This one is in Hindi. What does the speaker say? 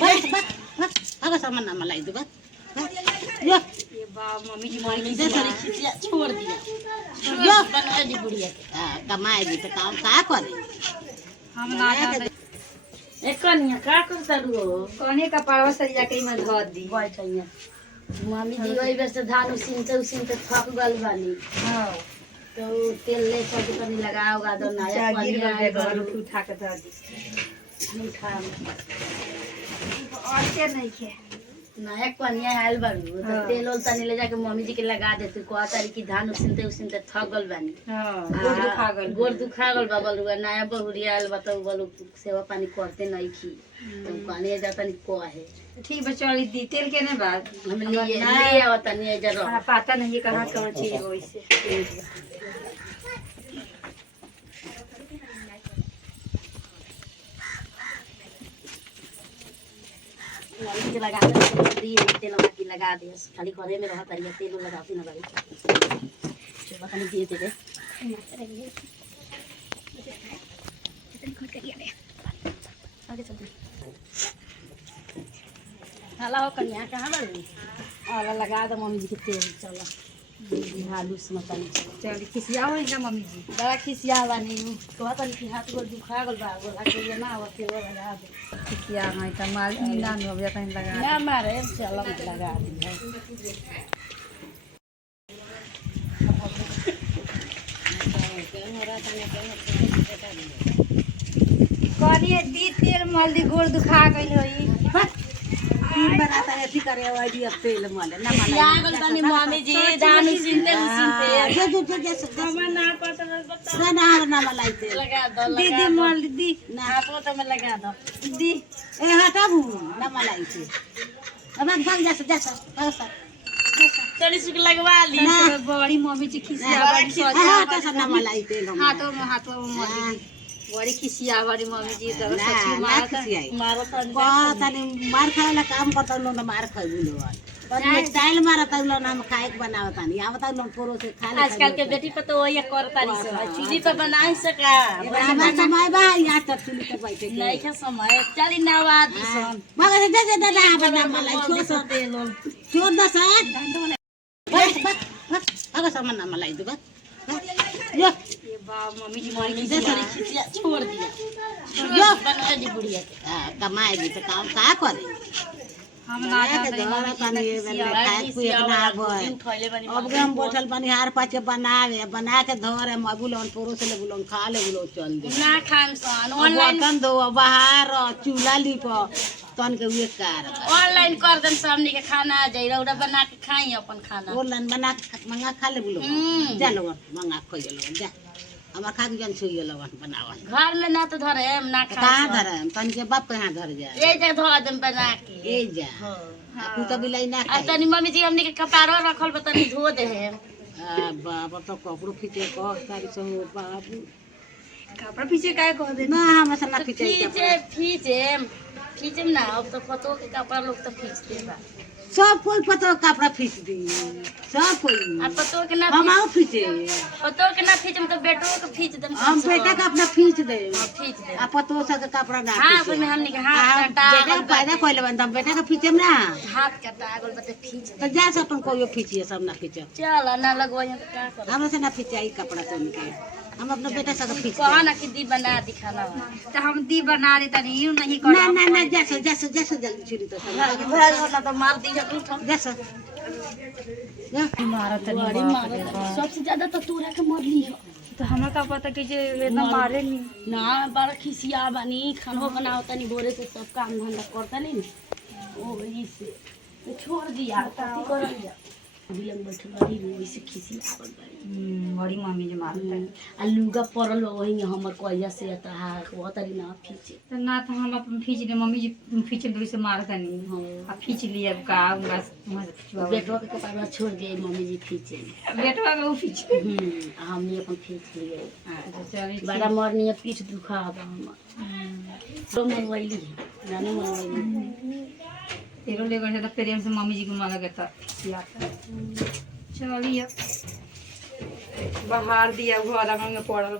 बस बस बस अब सामान ना मलाई दो बस यो ये बाप मम्मी जी मारी जैसे खिसिया छोड़ दिया यो बना दी बुढ़िया कमाए दी तो काम का करे हम ना जाते एक कनिया का करता रो कोने का पावा सरिया के में धर दी बैठैया मम्मी जी गई बेस धान उसीनते थक गल बानी हां तो तेल ले सब तनी लगाओगा दो नया गिर पानी गए घर उठा के धर दी मीठा और के नहीं खे नया कनिया आयल बारू तो तेल ओल तनी ले जाके मम्मी जी के लगा देते को तारी की धान उसीनते थक गल बानी हां गोड़ दुखा गल बा बलुआ नया बहुरिया आयल बा तो बलु सेवा पानी करते नहीं की तो पानी जाता नहीं को है ठीक बा चली दी तेल के ने बाद हम लिए ले आवता नहीं जरा पता नहीं कहां कौन चीज वैसे मम्मी के लगा दे दी तेल लगा दे खाली घरे में रहा तारी तेल लगाती ना भाई चलो खाली दिए दे आगे चल हाला हो कन्या कहाँ बाड़ी आला लगा दो मम्मी जी के तेल चलो हालूस मत चल खिसिया हो इनका मम्मी जी बड़ा खिसिया बानी तो तनी की हाथ गोड़ दुखा गल बा बोला के ना आवा के लगा दे खिसिया नहीं त माल ना हो गया कहीं लगा ना मारे चलो लगा दी कनिए दी तेल मल दी गोड़ दुखा गइल होई बनाता है ऐसी करे वाली अब तेल माले ना माला लागल बनी मम्मी जी धान उसीनते ये जो हमर ना पता बता ना ना मलाई तेल लगा दो दीदी मल दी ना आपको तो मैं लगा दो दी ए हटाबू ना मलाई से अब भाग जा जा चली सुख लगवा ली बड़ी मम्मी जी खिसिया बड़ी हां तो ना मलाई तेल हाथों में मल दी बड़ी खिसिया बड़ी मम्मी जी तो सच्ची मारो तनी मार खाला काम करता लो ना मार खाइबू लो पर ये स्टाइल मारता लो ना हम खाए के बनावता नहीं आवता लो पोरो से खा ले आजकल के बेटी पर तो वही करता रही से चूल्ही पर बना ही सका बड़ा समय बा यहाँ तक चुली पे बैठे नहीं है समय चली नवा दिसन मगर दे दादा बना मलाई छोड़ सो दे लो छोड़ द सर बस बस बस अगर सामान ना मलाई दो बस यो ये बाप मम्मी जी मारी खिसिया छोड़ दिया यो बना दी बुढ़िया कमाए दी तो काम का करे हम ना जाते घर पानी खाए कुए ना भय अब हम बैठल बनिहार पाछे बनावे बना के धरे मबुलोन पुरो से लेबुलोन खा लेबुलो चल दे ना खान सन ऑनलाइन बर्तन धो बाहर चूल्हा लीप तन के वे कार ऑनलाइन कर देन सामने के खाना आ जाई रौड़ा बना के खाई अपन खाना ऑनलाइन बना के मंगा खा लेबुलो जा लोग मंगा खोई लोग जा हमार खा के जन छुई लोग बनावा घर में ना तो धरे ना खा कहां धरे तन के बाप कहां धर जा ए जे धो देम बना के ए जा तू तो बिलाई ना आ खाई तनी मम्मी जी हमनी के कपारो रखल बा तनी धो दे है बाबा तो कपड़ो खींचे को तारी से बाबू कपड़ा पीछे काय कह दे ना हम से ना खींचे खींचे ना अब तो फोटो के कपड़ा लोग तो खींचते बा सब कोई पतो कपड़ा खींच दी सब कोई आ फोटो के ना हम आओ खींचे फोटो के ना खींचम तो बेटो के खींच देम हम बेटा का अपना खींच दे खींच दे आ पतो सा के कपड़ा ना हां खींचे। में हमनी के हाथ काटा बेटा का पैदा कोइले बंद हम बेटा का खींचे ना हाथ काटा आगल बते खींच तो जा से अपन कोई खींचिए सब ना खींचे चल ना लगवाई तो का कर हम से ना खींचाई कपड़ा तुम के हम अपने बेटा सा खींच कहा ना कि दी बना दिखाना तो हम दी बना दे तनी यूं नहीं ना ना ना जैसे जल्दी छुरी तो सब ना तो मार दी तू जैसे मारा तनी सबसे ज्यादा तो तोरा के मर ली तो हमरा का पता कि जे एकदम मारे नहीं ना बड़ा खिसिया बनी खाना बनाओ तनी बोरे से सब काम धंधा करता नहीं ओ वही से तो छोड़ दिया कथी करल जा बिलम बैठल बड़ी वैसे खिसिया आवल बड़ी मम्मी जे मारता आ लुगा परल वही हमर कहिया से त हा वो तरी ना खींचे तो ना तो हम अपन खींच दे मम्मी जी खींचे दूर से मारता नहीं आ खींच लिया का बस बेटवा के कपड़ा छोड़ दिए मम्मी जी खींचे बेटवा के खींचे हमने अपन खींच लिए बड़ा मरनी पीठ दुखा बा हमर सब मनवैली नानी मनवैली तेरो ले गए तो प्रेम से मम्मी जी को मांगा गया था चलिए बाहर दिया घर में पड़ल